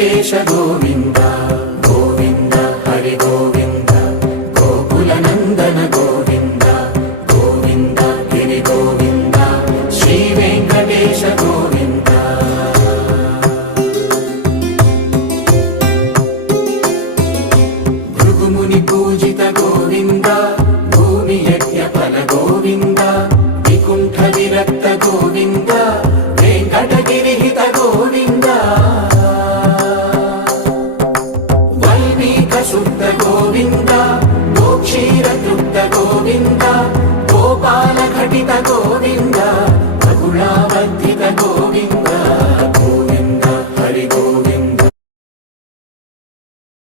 వెంకటేశ గోవింద గోవింద హరి గోవింద గోకుల నందన గోవింద గోవింద గిరి గోవింద శ్రీ వెంకటేశ గోవింద భృగుముని పూజిత గోవింద భూమి యజ్ఞ ఫల గోవింద వికుంఠ విరక్త గోవింద వెంకటగిరిహిత గోవింద వల్మీక శుద్ధ గోవింద గోక్షీర తృప్త గోవింద గోపాల ఘటిత గోవింద